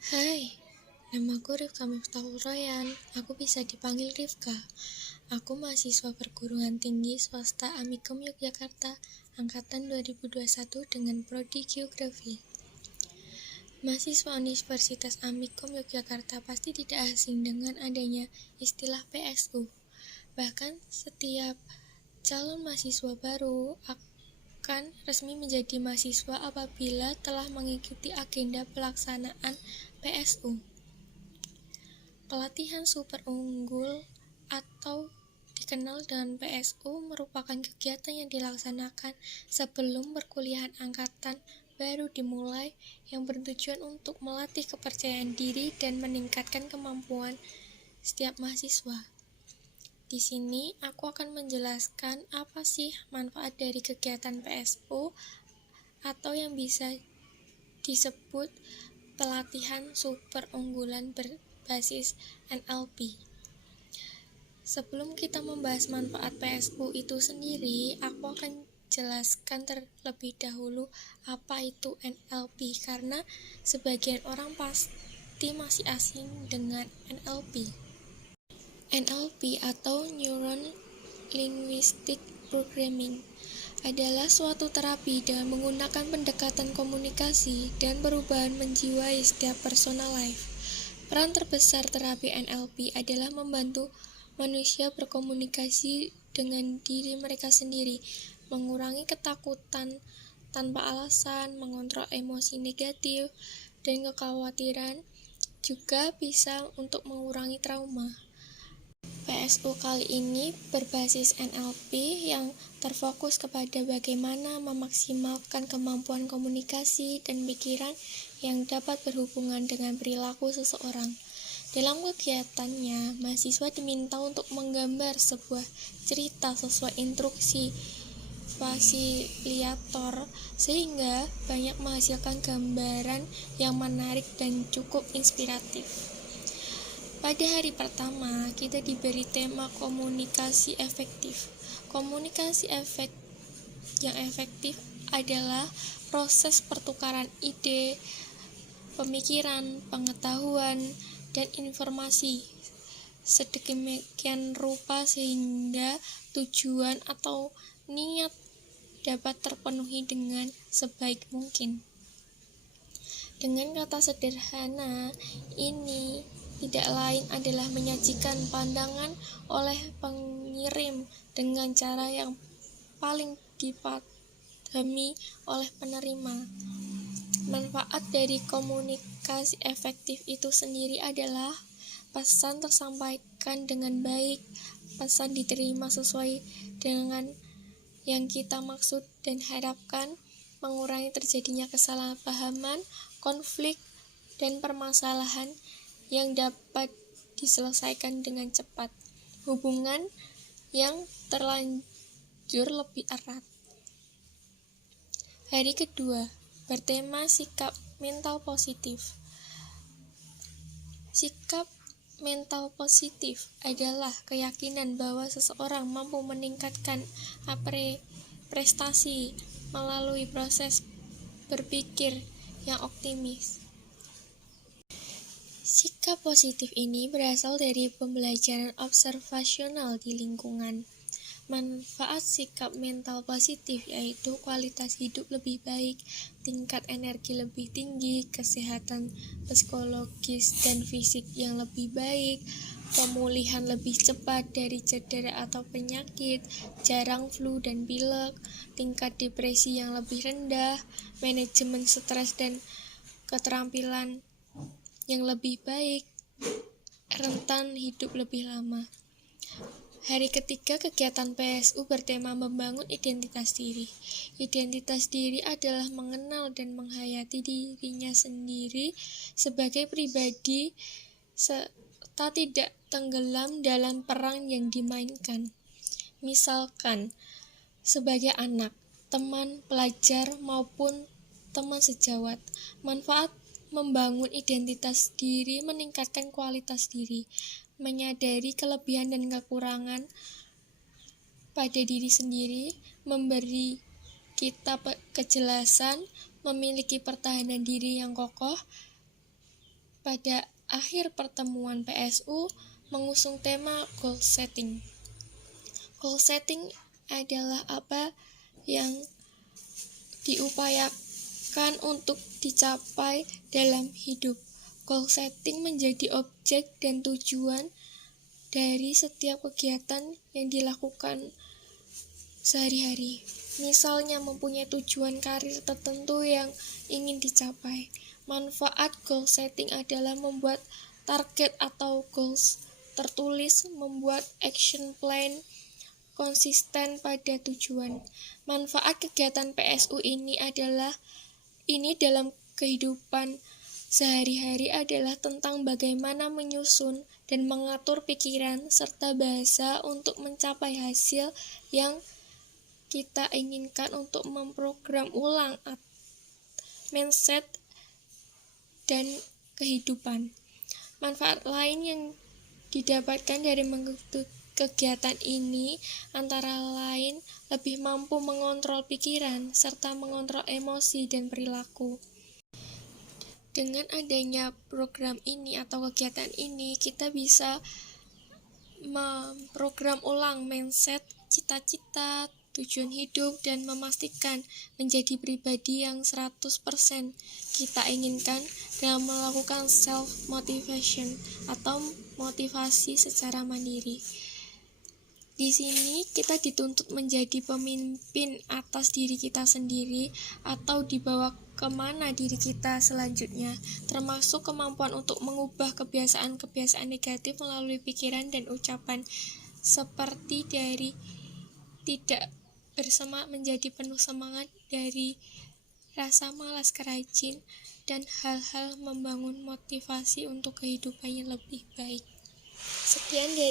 Hai, namaku Rifka Miftahul Royan. Aku bisa dipanggil Rifka. Aku mahasiswa perguruan tinggi swasta Amikom Yogyakarta, angkatan 2021 dengan prodi Geografi. Mahasiswa Universitas Amikom Yogyakarta pasti tidak asing dengan adanya istilah PSU. Bahkan setiap calon mahasiswa baru akan resmi menjadi mahasiswa apabila telah mengikuti agenda pelaksanaan PSU. Pelatihan super unggul atau dikenal dengan PSU merupakan kegiatan yang dilaksanakan sebelum perkuliahan angkatan baru dimulai yang bertujuan untuk melatih kepercayaan diri dan meningkatkan kemampuan setiap mahasiswa. Di sini aku akan menjelaskan apa sih manfaat dari kegiatan PSU atau yang bisa disebut pelatihan super unggulan berbasis NLP. Sebelum kita membahas manfaat PSU itu sendiri, aku akan jelaskan terlebih dahulu apa itu NLP karena sebagian orang pasti masih asing dengan NLP. NLP atau Neuron Linguistic Programming adalah suatu terapi dengan menggunakan pendekatan komunikasi dan perubahan menjiwai setiap personal life. Peran terbesar terapi NLP adalah membantu manusia berkomunikasi dengan diri mereka sendiri, mengurangi ketakutan tanpa alasan, mengontrol emosi negatif dan kekhawatiran, juga bisa untuk mengurangi trauma. PSU kali ini berbasis NLP yang terfokus kepada bagaimana memaksimalkan kemampuan komunikasi dan pikiran yang dapat berhubungan dengan perilaku seseorang. Dalam kegiatannya, mahasiswa diminta untuk menggambar sebuah cerita sesuai instruksi fasilitator sehingga banyak menghasilkan gambaran yang menarik dan cukup inspiratif. Pada hari pertama, kita diberi tema komunikasi efektif. Komunikasi yang efektif adalah proses pertukaran ide, pemikiran, pengetahuan, dan informasi sedemikian rupa sehingga tujuan atau niat dapat terpenuhi dengan sebaik mungkin. Dengan kata sederhana, ini tidak lain adalah menyajikan pandangan oleh pengirim dengan cara yang paling dipahami oleh penerima. Manfaat dari komunikasi efektif itu sendiri adalah pesan tersampaikan dengan baik, pesan diterima sesuai dengan yang kita maksud dan harapkan, mengurangi terjadinya kesalahpahaman, konflik, dan permasalahan yang dapat diselesaikan dengan cepat. Hubungan yang terlanjur lebih erat. Hari kedua, bertema sikap mental positif. Sikap mental positif adalah keyakinan bahwa seseorang mampu meningkatkan prestasi melalui proses berpikir yang optimis. Sikap positif ini berasal dari pembelajaran observasional di lingkungan. Manfaat sikap mental positif yaitu kualitas hidup lebih baik, tingkat energi lebih tinggi, kesehatan psikologis dan fisik yang lebih baik, pemulihan lebih cepat dari cedera atau penyakit, jarang flu dan pilek, tingkat depresi yang lebih rendah, manajemen stres dan keterampilan yang lebih baik, rentan hidup lebih lama. Hari ketiga kegiatan PSU bertema membangun identitas diri. Identitas diri adalah mengenal dan menghayati dirinya sendiri sebagai pribadi serta tidak tenggelam dalam peran yang dimainkan. Misalkan, sebagai anak, teman, pelajar, maupun teman sejawat. Manfaat membangun identitas diri meningkatkan kualitas diri, menyadari kelebihan dan kekurangan pada diri sendiri, memberi kita kejelasan, memiliki pertahanan diri yang kokoh, pada akhir pertemuan PSU mengusung tema goal setting. Goal setting adalah apa yang diupayakan untuk dicapai dalam hidup. Goal setting menjadi objek dan tujuan dari setiap kegiatan yang dilakukan sehari-hari. Misalnya mempunyai tujuan karir tertentu yang ingin dicapai. Manfaat goal setting adalah membuat target atau goals tertulis, membuat action plan konsisten pada tujuan. Manfaat kegiatan PSU ini dalam kehidupan sehari-hari adalah tentang bagaimana menyusun dan mengatur pikiran serta bahasa untuk mencapai hasil yang kita inginkan, untuk memprogram ulang mindset dan kehidupan. Manfaat lain yang didapatkan dari mengikuti kegiatan ini antara lain lebih mampu mengontrol pikiran serta mengontrol emosi dan perilaku. Dengan adanya program ini atau kegiatan ini, kita bisa memprogram ulang mindset, cita-cita, tujuan hidup, dan memastikan menjadi pribadi yang 100% kita inginkan dengan melakukan self-motivation atau motivasi secara mandiri. Di sini kita dituntut menjadi pemimpin atas diri kita sendiri atau dibawa kemana diri kita selanjutnya, termasuk kemampuan untuk mengubah kebiasaan-kebiasaan negatif melalui pikiran dan ucapan, seperti dari tidak bersemangat menjadi penuh semangat, dari rasa malas ke rajin, dan hal-hal membangun motivasi untuk kehidupan yang lebih baik. Sekian dari